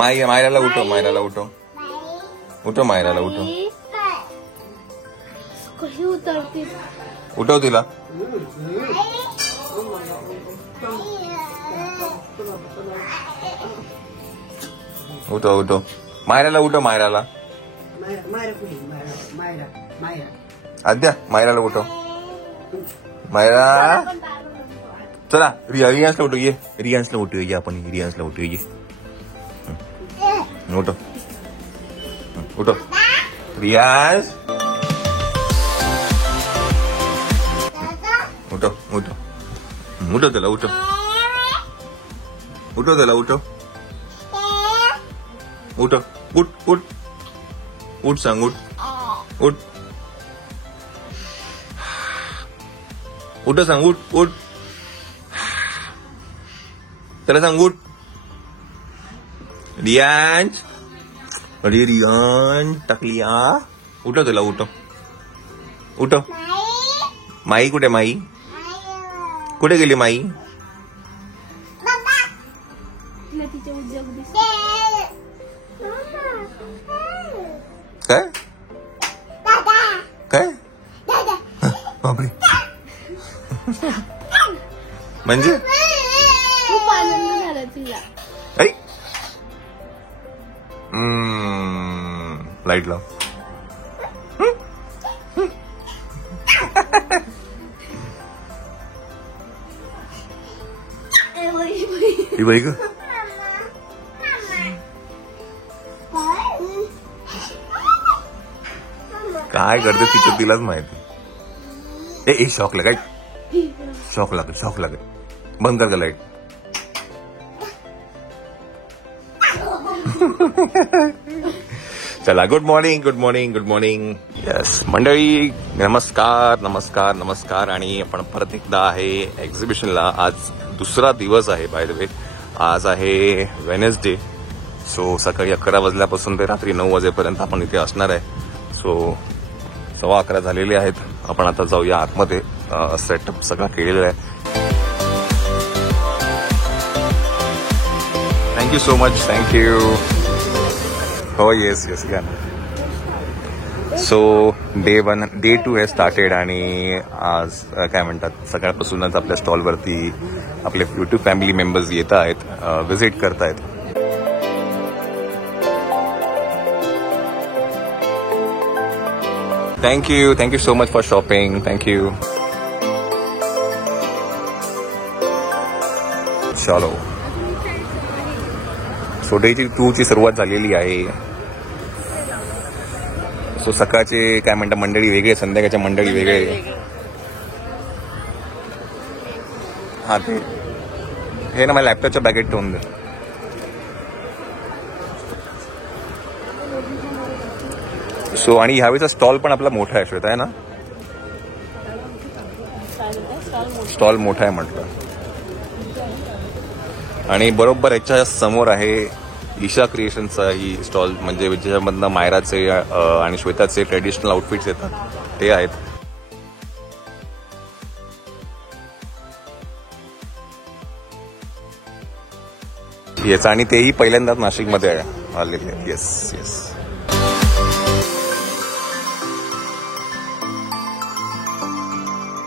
मायराला उठव, मायराला उठव, उठव मायराला उठव, कशी उतरते, उठव तिला. उठव उठव मायराला, उठव मायराला. आद्या मायराला उठव. मायरा चला रियांशला उठव, ये रियांशला उठव, ये आपण रियांशला उठव, ये उठव उठव रियांश, उठव उठव उठव त्याला, उठव उठव त्याला, उठव उठव, उठ उठ उठ, सांग उठ उठ उठ, सांग उठ उठ, त्याला सांग उठ. रियांश, अरे रियांश टाकली आ, उठव त्याला, उठव उठव. माई कुठे, माई कुठे गेली, माई काय काय बापरे, म्हणजे खूप आनंद झाला तिला. लाईट लाव. ही बाई ग काय करते तिचं तिलाच माहिती. ए शॉक लागाय, शॉक लागेल, शॉक लागेल. बंद कर का लाईट. चला good morning, good morning, good morning. Yes मंडळी, नमस्कार नमस्कार नमस्कार. आणि आपण परत एकदा आहे एक्झिबिशनला. आज दुसरा दिवस आहे बाय द वे. आज आहे वेनेसडे. सो सकाळी 11 वाजल्यापासून ते रात्री 9 वाजेपर्यंत आपण इथे असणार आहे. सो 11:15 झालेले आहेत. आपण आता जाऊया आतमध्ये. सेटअप सगळा केलेला आहे. Thank you so much, thank you. हो येस येस या. सो डे 1 डे 2 हे स्टार्टेड. आणि आज काय म्हणतात, सकाळपासूनच आपल्या स्टॉलवरती आपले यूट्यूब फॅमिली मेंबर्स येत आहेत, व्हिजिट करतायत. Thank you so much for shopping. Thank you. चलो सो डे 2 ची सुरुवात झालेली आहे. सो सकाळचे काय म्हणतात मंडळी वेगळे, संध्याकाळच्या मंडळी वेगळे. हा ते हे ना, मला लॅपटॉपच्या बॅगेत ठेवून दे. सो आणि ह्यावेळीचा स्टॉल पण आपला मोठा आहे, श्वेता आहे ना. स्टॉल मोठा आहे म्हटलं. आणि बरोबर याच्या समोर आहे ईशा क्रिएशनचा ही स्टॉल, म्हणजे ज्याच्यामधनं मायराचे आणि श्वेताचे ट्रेडिशनल आउटफिट्स येतात ते आहेत. येस, आणि तेही पहिल्यांदाच नाशिकमध्ये आलेले. Yes yes.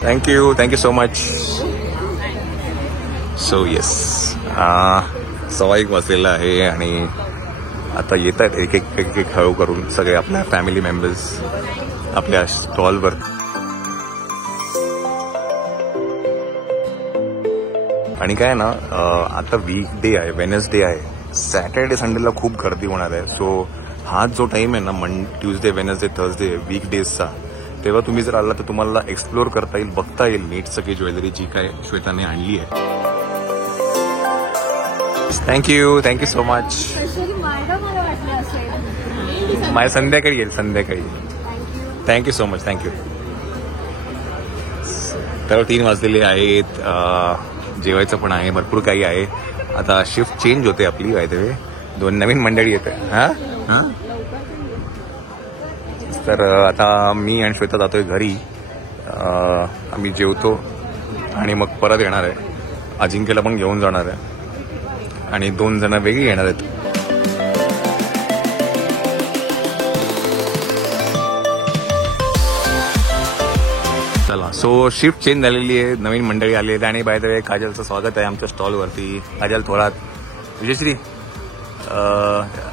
Thank you so much. So yes, 1:15 वाजलेला आहे आणि आता येत आहेत एक एक हळू करून सगळे आपल्या फॅमिली मेंबर्स आपल्या स्टॉलवर. आणि काय ना, आता वीकडे आहे, वेनसडे आहे. सॅटर्डे संडेला खूप गर्दी होणार आहे. सो हा जो टाइम आहे ना, ट्यूजडे वेनसडे थर्सडे वीकडेजचा, तेव्हा तुम्ही जर आला तर तुम्हाला एक्सप्लोर करता येईल, बघता येईल नीट सगळी ज्वेलरी जी काय श्वेताने आणली आहे. Thank you so much. माझ्या संध्याकाळी येईल, संध्याकाळी. Thank you so much, thank you. तर 3 वाजलेले आहेत. जेवायचं पण आहे, भरपूर काही आहे. आता शिफ्ट चेंज होते आपली. बाय द वे 2 नवीन मंडळी येते. हां तर आता मी आणि श्वेता जातोय घरी. आम्ही जेवतो आणि मग परत येणार आहे. अजिंक्यला पण घेऊन जाणार आहे आणि 2 जण वेगळी येणार आहेत. सो शिफ्ट चेंज झालेली आहे, नवीन मंडळी आली आहेत. आणि बाय द वे काजलचं स्वागत आहे आमच्या स्टॉलवरती. काजल थोरात, विजयश्री,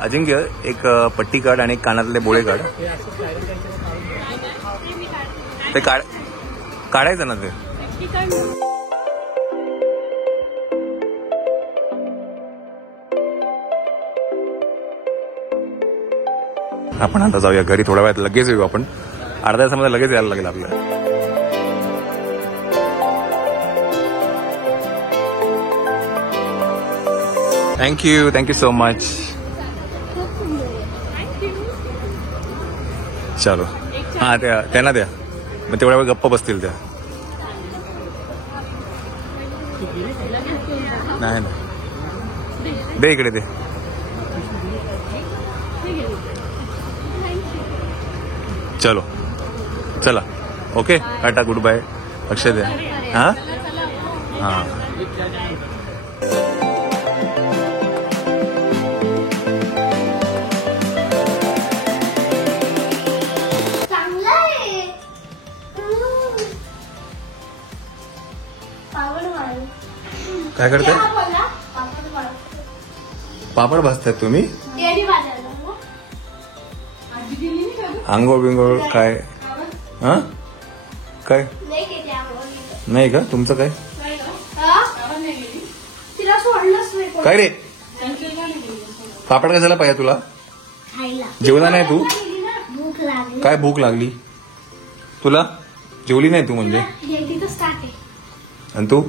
अजिंक्य एक पट्टी काढ आणि एक कानातले बोळे काढ. ते काढायचं ना ते. आपण आता जाऊया घरी. थोड्या वेळात लगेच येऊ आपण. अर्ध्या तासामध्ये लगेच यायला लागेल आपल्याला. Thank you so much. चलो. हा त्यांना द्या, मग तेवढ्या वेळ गप्प बसतील त्या. नाही दे इकडे दे. चलो चला. Okay, tata, good bye. लक्ष द्या. हां हां. काय करताय? पापड भाजताय तुम्ही? आंघोळ बिंगोळ काय? हा काय नाही का तुमचं? काय काय रे? पापड कशाला पाहिजे तुला? जेवला नाही तू? काय भूक लागली तुला? जेवली नाही तू म्हणजे? आणि तू?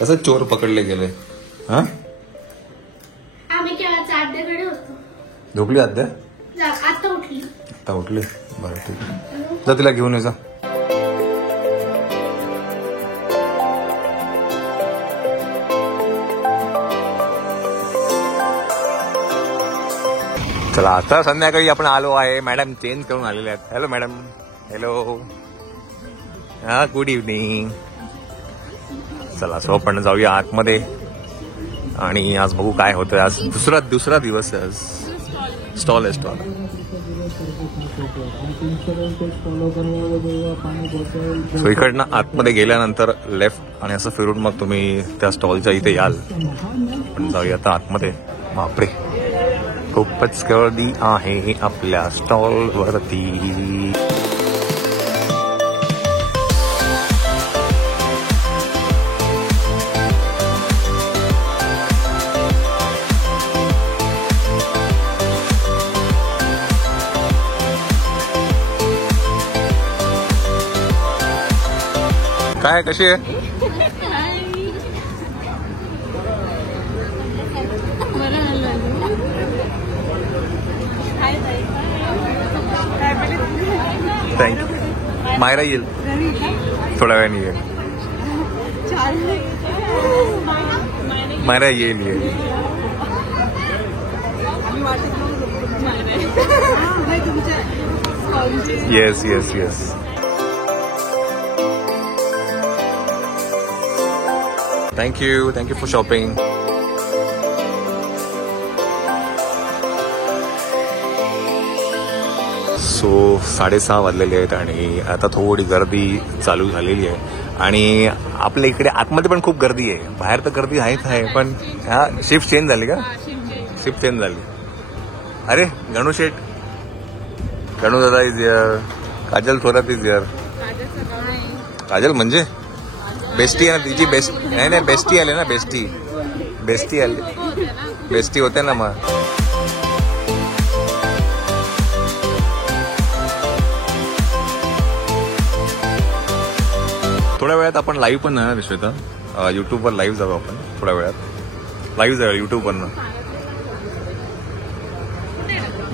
कसं चोर पकडले गेले? हा, आम्ही केव्हाच आद्याकडे होतो. झोपली आद्या? आता उठली. आता उठली? बरं, ठीक आहे. जा तिला घेऊन ये जा. चला, आता संध्याकाळी आपण आलो आहे. मॅडम चेंज करून आलेले आहेत. Hello madam. हॅलो. हा, गुड इव्हनिंग. चला, सो आपण जाऊया आतमध्ये आणि आज बघू काय होतं. आज दुसरा दिवस आहे. स्टॉल आहे. सो इकडनं आतमध्ये गेल्यानंतर लेफ्ट आणि असं फिरून मग तुम्ही त्या स्टॉलच्या इथे याल. पण जाऊया आता आतमध्ये. बापरे, खूपच गर्दी आहे आपल्या स्टॉलवरती. काय, कशी आहे? थँक्यू. मायरा येईल थोड्या वेळाने. येईल मायरा, येईल. Yes yes yes. Thank you for shopping. So 6:30 वाजलेले आहेत आणि आता थोडी गर्दी चालू झालेली आहे. आणि आपल्या इकडे आतमध्ये पण खूप गर्दी आहे. बाहेर तर गर्दी आहेच आहे, पण हा शिफ्ट चेंज झाली का? शिफ्ट चेंज झाली. अरे गणू शेठ, गणू दादा is here. Kajal Thorat is here. Kajal म्हणजे बेस्टी आहे ना तिची. नाही बेस्टी आले ना. बेस्टी आली. बेस्टी होते ना मग. थोड्या वेळात आपण लाईव्ह पण ना श्वेता, युट्यूबवर लाईव्ह जाऊ आपण. थोड्या वेळात लाईव्ह जाऊ युट्यूबवरनं.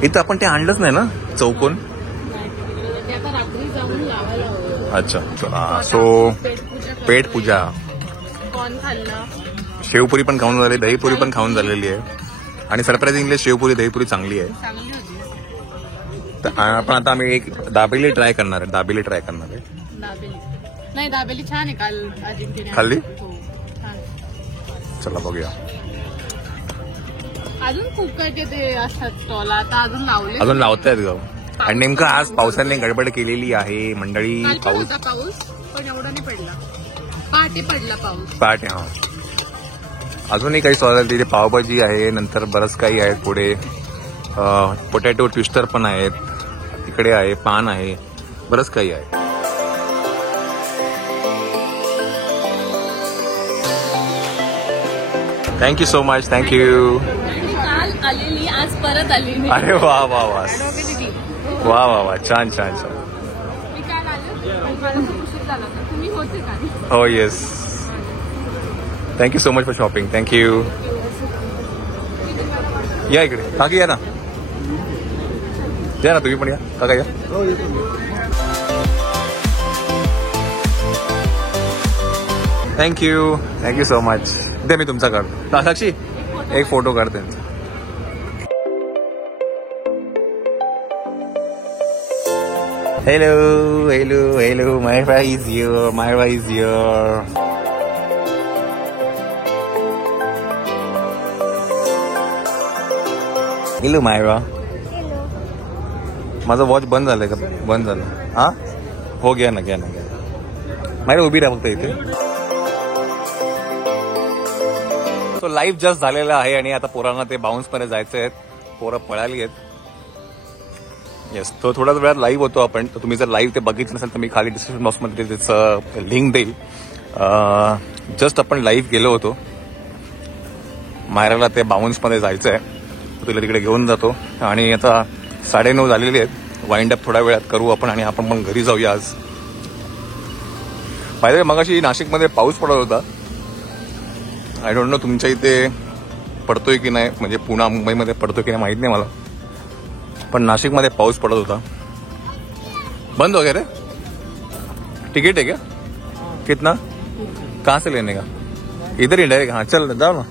इथं आपण ते आणलंच नाही ना चौकोन. अच्छा, चला. सो पेट पूजा. शेवपुरी पण खाऊन झाली, दहीपुरी पण खाऊन झालेली आहे. आणि सरप्राइझिंगली शेवपुरी दहीपुरी चांगली आहे. तर आपण आता आम्ही एक दाबेली ट्राय करणार आहे. नाही, दाबेली छान आहे. काल अजिंक्यने खाल्ली. हो, छान. चला बघूया. अजून खूप काय ते असतात स्टॉल आता अजून लावले. अजून लावतायत ग. आणि नेमकं आज पावसाने गडबड केलेली आहे मंडळी. काल पण पाऊस होता पाऊस पण एवढा नाही पडला. पहाटे पडला पाऊस. पहाटे. हा अजूनही काही स्टॉल तिथे पावभाजी आहे. नंतर बरंच काही आहे पुढे. पोटॅटो ट्विस्टर पण आहेत. तिकडे आहे पान आहे. बरंच काही आहे. Thank you so much. थँक्यू. काल आलेली आज परत आली. अरे वा वा वा वा वा वा. छान छान छान. मी काल आले मला खूप उशीर झाला होता. तुम्ही होते का? हो yes. Thank you so much for shopping. Thank you. या इकडे काकी या ना. या ना तुम्ही पण या. काका या. थँक्यू. Thank you so much. दे मी तुमचा काढतो. साक्षी एक फोटो काढते. Hello hello hello. Myra is here. Myra is here. Hello Myra. माझं वॉच बंद झालंय का? बंद झालं. हा हो घ्या ना घ्या ना घ्या. मायरा उभी राहा फक्त इथे. तो लाईव्ह जस्ट झालेला आहे आणि आता पोरांना ते बाउन्स मध्ये जायचं आहे. पोरं पळाली आहेत. येस तो थोड्याच वेळात लाईव्ह होतो आपण. तर तुम्ही जर लाईव्ह ते बघितलं नसेल तर मी खाली डिस्क्रिप्शन बॉक्समध्ये त्याचं लिंक देईल. जस्ट आपण लाईव्ह गेलो होतो. मायराला ते बाउन्स मध्ये जायचं आहे. तिला तिकडे घेऊन जातो. आणि आता 9:30 झालेले आहेत. वाइंड अप थोड्या वेळात करू आपण आणि आपण मग घरी जाऊया आज. पाहिजे मगाशी नाशिकमध्ये पाऊस पडत होता. आय डोंट नो तुमच्या इथे पडतोय की नाही. म्हणजे पुणे मुंबईमध्ये पडतोय की नाही माहित नाही मला. पण नाशिकमध्ये पाऊस पडत होता. बंद वगैरे. तिकीट है क्या? कितना? कहाँ से लेने का? इधर ही डायरेक्ट. हाँ चल जाओ ना.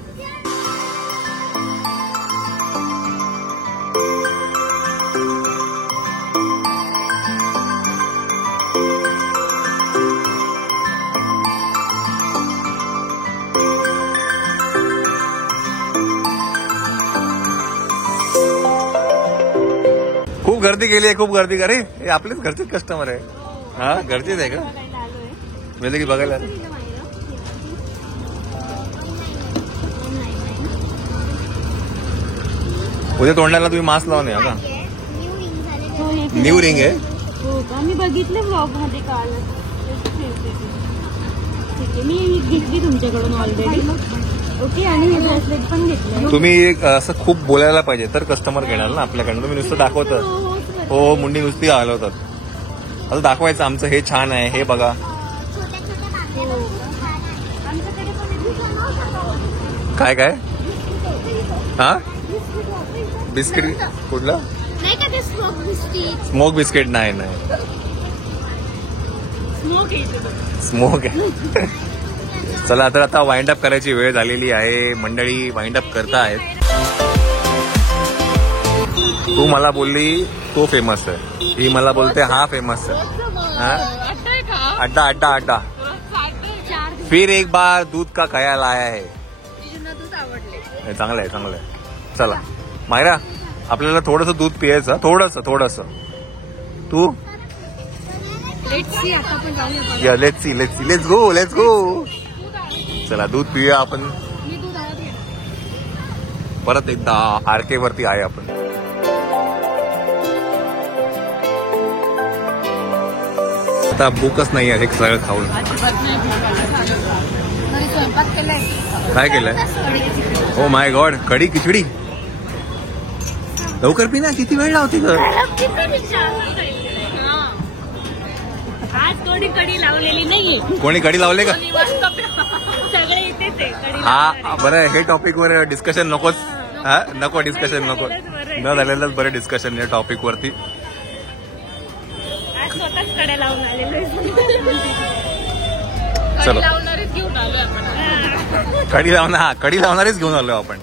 खूप गर्दी केली आहे. खूप गर्दी. अरे हे आपलेच घरचेच कस्टमर आहे. हा घरचेच आहे का? म्हणजे की बघायला. उद्या तोंडाला तुम्ही मास्क लावून या का? न्यू रिंग आहे. हो का? मी बघितले ब्लॉग मध्ये काल. ठीक आहे मी घेतली तुमच्याकडून ऑलरेडी. ओके. आणि हे ब्रेसलेट पण घेतलं. तुम्ही असं खूप बोलायला पाहिजे तर कस्टमर घेणार ना आपल्याकडनं. तुम्ही नुसतं दाखवतात. हो मुंडी नुसती हलवतात. असं दाखवायचं आमचं हे छान आहे हे बघा. काय काय? हा बिस्किट कुठलं? नाही का ते स्मोक बिस्किट. स्मोक बिस्किट नाही नाही. स्मोक आहे. चला तर आता वाइंड अप करायची वेळ झालेली आहे. मंडळी वाइंड अप करतायत. तू मला बोलली तो फेमस आहे. ही मला बोलते हा फेमस आहे. हा अड्डा अड्डा अड्डा. फिर एक बार दूध का ख्याल आया है. चांगलं आहे चांगलं आहे. चला मायरा आपल्याला थोडंसं दूध पियायचं. थोडंसं. तू लेट्स गो. चला दूध पिऊया आपण. परत एकदा आरके वरती आहे आपण. आता भूकच नाही आहे. एक सगळं खाऊन. काय केलंय? Oh my god. कढी खिचडी. लवकर पी ना. किती वेळ लावते ग? आज कोणी कडी लावलेली नाहीये. कोणी कढी लावले का? सगळे इथेच आहे. हा बरं. हे टॉपिक वर डिस्कशन नकोच. हा नको डिस्कशन नको. न झालेलंच बरं डिस्कशन या टॉपिक वरती. आज स्वतःच कड्या लावून आलेलो. चलो लावणारेच घेऊन आलोय आपण. कढी लावणारीच घेऊन आलो आपण.